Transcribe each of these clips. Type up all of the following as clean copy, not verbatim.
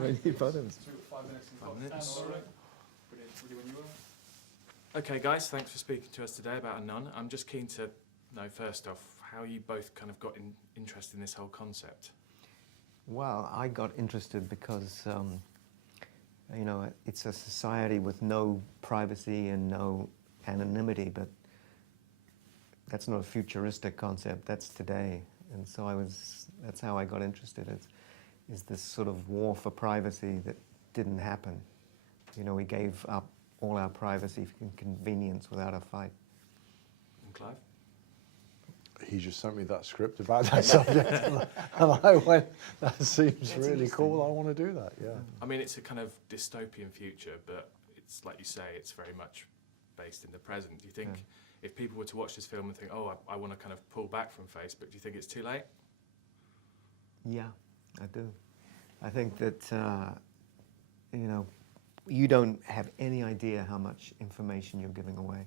need both of us. 5 minutes. 5 minutes. All right. Brilliant. Ready when you are. Okay, guys, thanks for speaking to us today about Anon. I'm just keen to know, first off, how you both kind of got interested in this whole concept. Well, I got interested because, you know, it's a society with no privacy and no anonymity, but that's not a futuristic concept, that's today. And so that's how I got interested, is this sort of war for privacy that didn't happen. You know, we gave up all our privacy and convenience without a fight. And Clive? He just sent me that script about that subject, and I went, that seems really cool, I want to do that, yeah. I mean, it's a kind of dystopian future, but it's like you say, it's very much based in the present. Do you think if people were to watch this film and think, oh, I want to kind of pull back from Facebook, do you think it's too late? Yeah, I do. I think that, you know, you don't have any idea how much information you're giving away.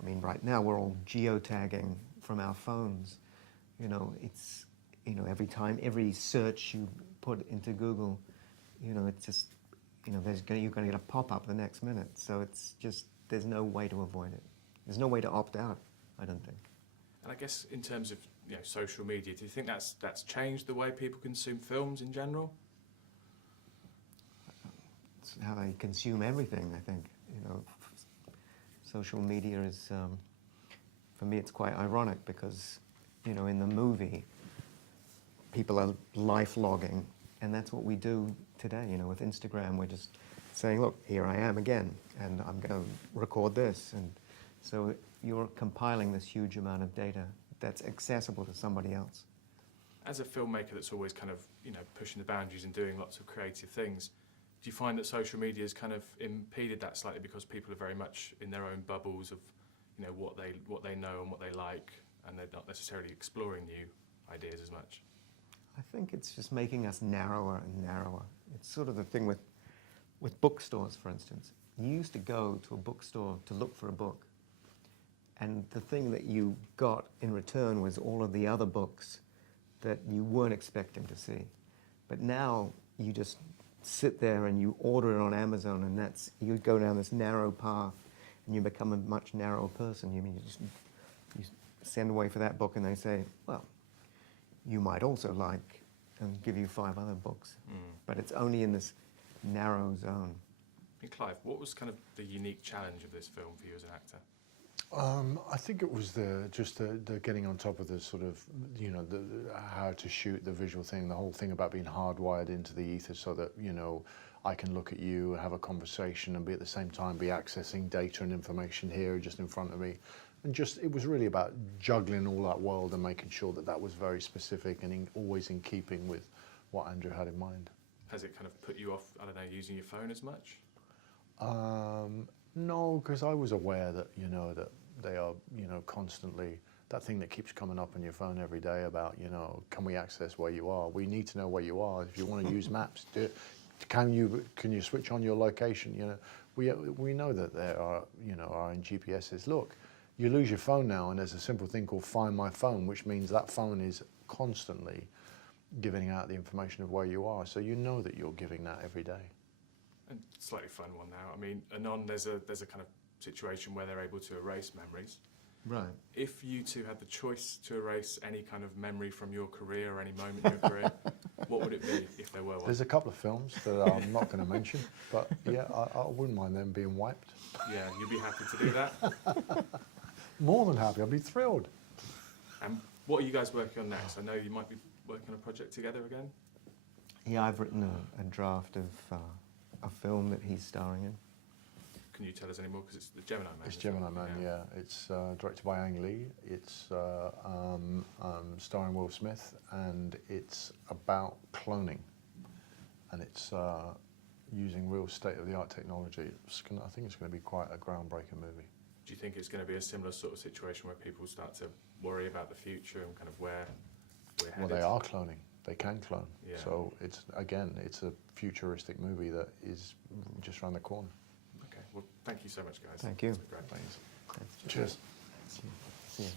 I mean, right now we're all geotagging from our phones. You know, it's, you know, every search you put into Google, you know, it's just, you know, you're going to get a pop-up the next minute. So it's just, there's no way to avoid it. There's no way to opt out, I don't think. And I guess in terms of, you know, social media, do you think that's changed the way people consume films in general? It's how they consume everything, I think. You know, social media is, for me, it's quite ironic because, you know, in the movie, people are life logging, and that's what we do today. You know, with Instagram, we're just saying, look, here I am again, and I'm going to record this. And so you're compiling this huge amount of data that's accessible to somebody else. As a filmmaker that's always kind of, you know, pushing the boundaries and doing lots of creative things, do you find that social media has kind of impeded that slightly because people are very much in their own bubbles of, you know, what they know and what they like, and they're not necessarily exploring new ideas as much? I think it's just making us narrower and narrower. It's sort of the thing with bookstores, for instance. You used to go to a bookstore to look for a book, and the thing that you got in return was all of the other books that you weren't expecting to see. But now you just sit there and you order it on Amazon, and you go down this narrow path and you become a much narrower person. You send away for that book and they say, well, you might also like, and give you 5 other books. But it's only in this narrow zone. And Clive, what was kind of the unique challenge of this film for you as an actor? I think it was the getting on top of the sort of, you know, how to shoot the visual thing, the whole thing about being hardwired into the ether so that, you know, I can look at you, have a conversation, and be at the same time be accessing data and information here just in front of me. And it was really about juggling all that world and making sure that that was very specific and always in keeping with what Andrew had in mind. Has it kind of put you off, I don't know, using your phone as much? No, because I was aware that, you know, that they are, you know, constantly, that thing that keeps coming up on your phone every day about, you know, can we access where you are? We need to know where you are. If you want to use maps, can you switch on your location? You know, we know that there are, you know, are in GPSs. Look, you lose your phone now, and there's a simple thing called Find My Phone, which means that phone is constantly giving out the information of where you are. So you know that you're giving that every day. And slightly fun one now. I mean, Anon, there's a kind of situation where they're able to erase memories. Right. If you two had the choice to erase any kind of memory from your career or any moment in your career, what would it be if there were one? There's a couple of films that I'm not going to mention, but yeah, I wouldn't mind them being wiped. Yeah, you'd be happy to do that? More than happy, I'd be thrilled. And what are you guys working on next? I know you might be working on a project together again? Yeah, I've written a draft of a film that he's starring in. Can you tell us any more? Because it's the Gemini Man. It's Gemini Man, yeah. It's directed by Ang Lee. It's starring Will Smith, and it's about cloning. And it's using real state-of-the-art technology. I think it's going to be quite a groundbreaking movie. Do you think it's going to be a similar sort of situation where people start to worry about the future and kind of where we're headed? Well, they are cloning. They can clone. Yeah. So it's a futuristic movie that is just around the corner. Okay. Well, thank you so much, guys. Thank you. It's been great. Cheers. See you.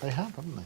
They have, haven't they?